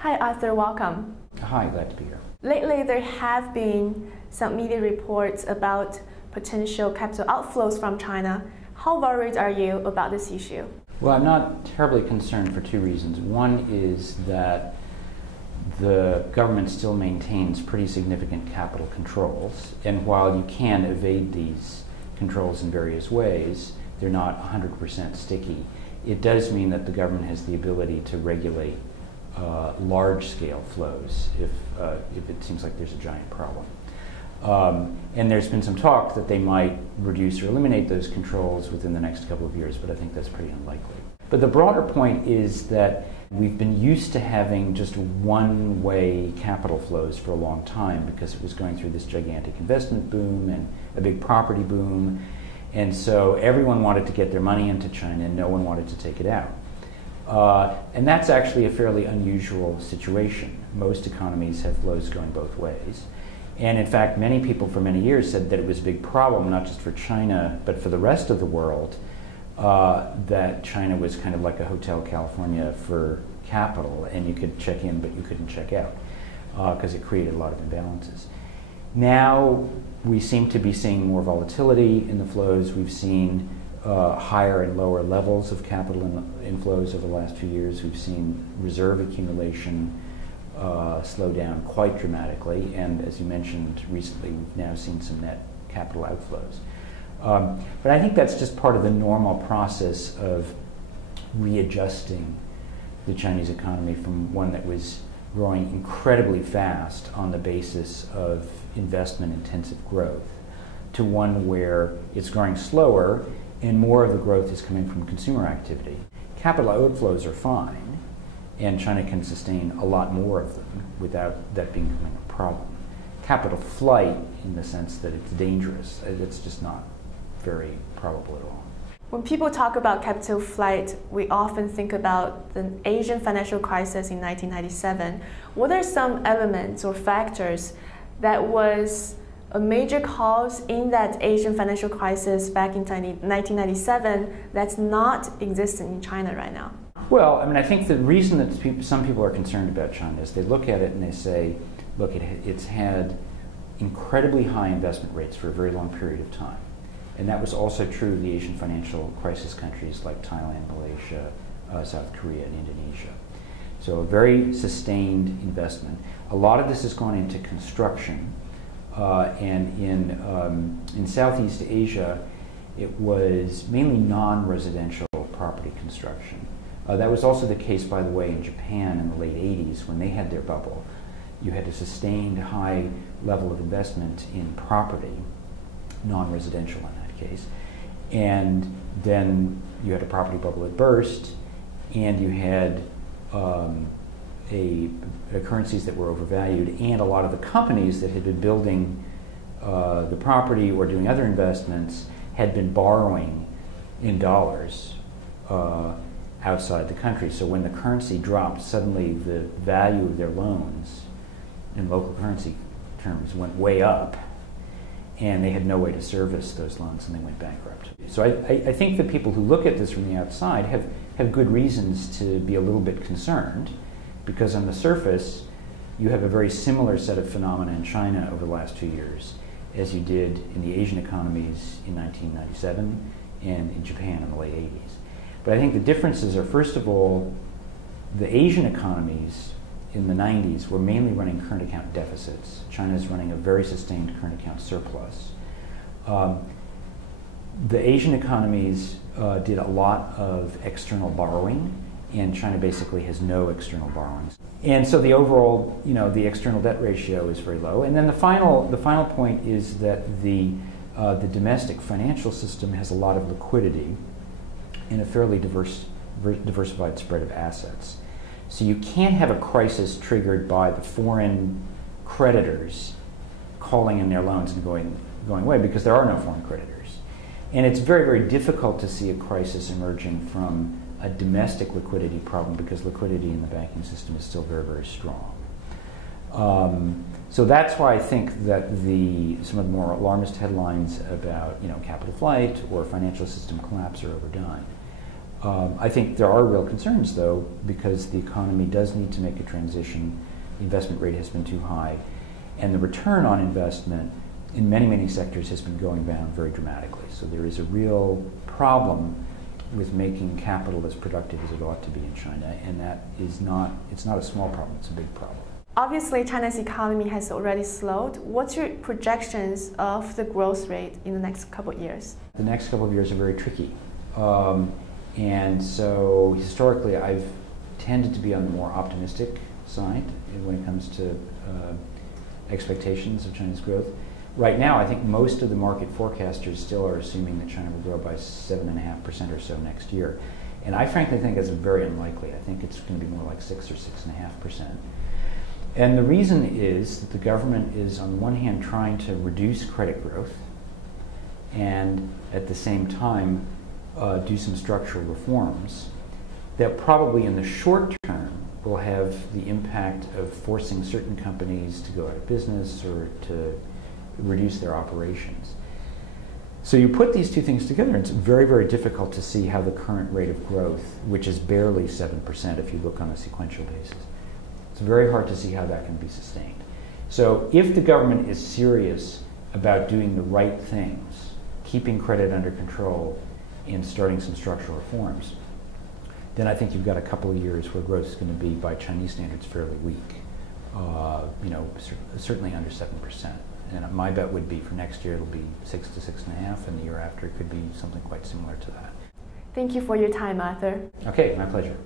Hi Arthur, welcome. Hi, glad to be here. Lately there have been some media reports about potential capital outflows from China. How worried are you about this issue? Well, I'm not terribly concerned for two reasons. One is that the government still maintains pretty significant capital controls, and while you can evade these controls in various ways, they're not 100% sticky. It does mean that the government has the ability to regulate large-scale flows if it seems like there's a giant problem. And there's been some talk that they might reduce or eliminate those controls within the next couple of years, but I think that's pretty unlikely. But the broader point is that we've been used to having just one-way capital flows for a long time because it was going through this gigantic investment boom and a big property boom. And so everyone wanted to get their money into China and no one wanted to take it out. And that's actually a fairly unusual situation. Most economies have flows going both ways. And in fact, many people for many years said that it was a big problem, not just for China, but for the rest of the world, that China was kind of like a Hotel California for capital, and you could check in, but you couldn't check out, because it created a lot of imbalances. Now, we seem to be seeing more volatility in the flows. We've seen higher and lower levels of capital inflows over the last few years. We've seen reserve accumulation slow down quite dramatically, and as you mentioned recently, we've now seen some net capital outflows. But I think that's just part of the normal process of readjusting the Chinese economy from one that was growing incredibly fast on the basis of investment-intensive growth to one where it's growing slower and more of the growth is coming from consumer activity. Capital outflows are fine, and China can sustain a lot more of them without that becoming a problem. Capital flight, in the sense that it's dangerous, it's just not very probable at all. When people talk about capital flight, we often think about the Asian financial crisis in 1997. What are some elements or factors that was a major cause in that Asian financial crisis back in 1997 that's not existent in China right now? Well, I mean, I think the reason that some people are concerned about China is they look at it and they say, look, it's had incredibly high investment rates for a very long period of time. And that was also true of the Asian financial crisis countries like Thailand, Malaysia, South Korea, and Indonesia. So a very sustained investment. A lot of this has gone into construction. And in Southeast Asia, it was mainly non-residential property construction. That was also the case, by the way, in Japan in the late 80s when they had their bubble. You had a sustained high level of investment in property, non-residential in that case. And then you had a property bubble that burst, and you had currencies that were overvalued, and a lot of the companies that had been building the property or doing other investments had been borrowing in dollars outside the country. So when the currency dropped, suddenly the value of their loans in local currency terms went way up, and they had no way to service those loans, and they went bankrupt. So I think that people who look at this from the outside have good reasons to be a little bit concerned, because on the surface, you have a very similar set of phenomena in China over the last 2 years as you did in the Asian economies in 1997 and in Japan in the late 80s. But I think the differences are, first of all, the Asian economies in the 90s were mainly running current account deficits. China's running a very sustained current account surplus. The Asian economies did a lot of external borrowing, and China basically has no external borrowings. And so the overall, the external debt ratio is very low. And then the final point is that the domestic financial system has a lot of liquidity and a fairly diversified spread of assets. So you can't have a crisis triggered by the foreign creditors calling in their loans and going away, because there are no foreign creditors. And it's very, very difficult to see a crisis emerging from a domestic liquidity problem, because liquidity in the banking system is still very, very strong. So that's why I think that some of the more alarmist headlines about capital flight or financial system collapse are overdone. I think there are real concerns, though, because the economy does need to make a transition. The investment rate has been too high, and the return on investment in many, many sectors has been going down very dramatically. So there is a real problem with making capital as productive as it ought to be in China, and that is not, it's not a small problem, it's a big problem. Obviously, China's economy has already slowed. What's your projections of the growth rate in the next couple of years? The next couple of years are very tricky. And so historically, I've tended to be on the more optimistic side when it comes to expectations of China's growth. Right now, I think most of the market forecasters still are assuming that China will grow by 7.5% or so next year. And I frankly think that's very unlikely. I think it's going to be more like 6 or 6.5%. And the reason is that the government is, on the one hand, trying to reduce credit growth and at the same time do some structural reforms that probably in the short term will have the impact of forcing certain companies to go out of business or to reduce their operations. So you put these two things together, and it's very, very difficult to see how the current rate of growth, which is barely 7% if you look on a sequential basis, it's very hard to see how that can be sustained. So if the government is serious about doing the right things, keeping credit under control, and starting some structural reforms, then I think you've got a couple of years where growth is going to be, by Chinese standards, fairly weak. Certainly under 7%. And my bet would be for next year it'll be 6 to 6.5, and the year after it could be something quite similar to that. Thank you for your time, Arthur. Okay, my pleasure.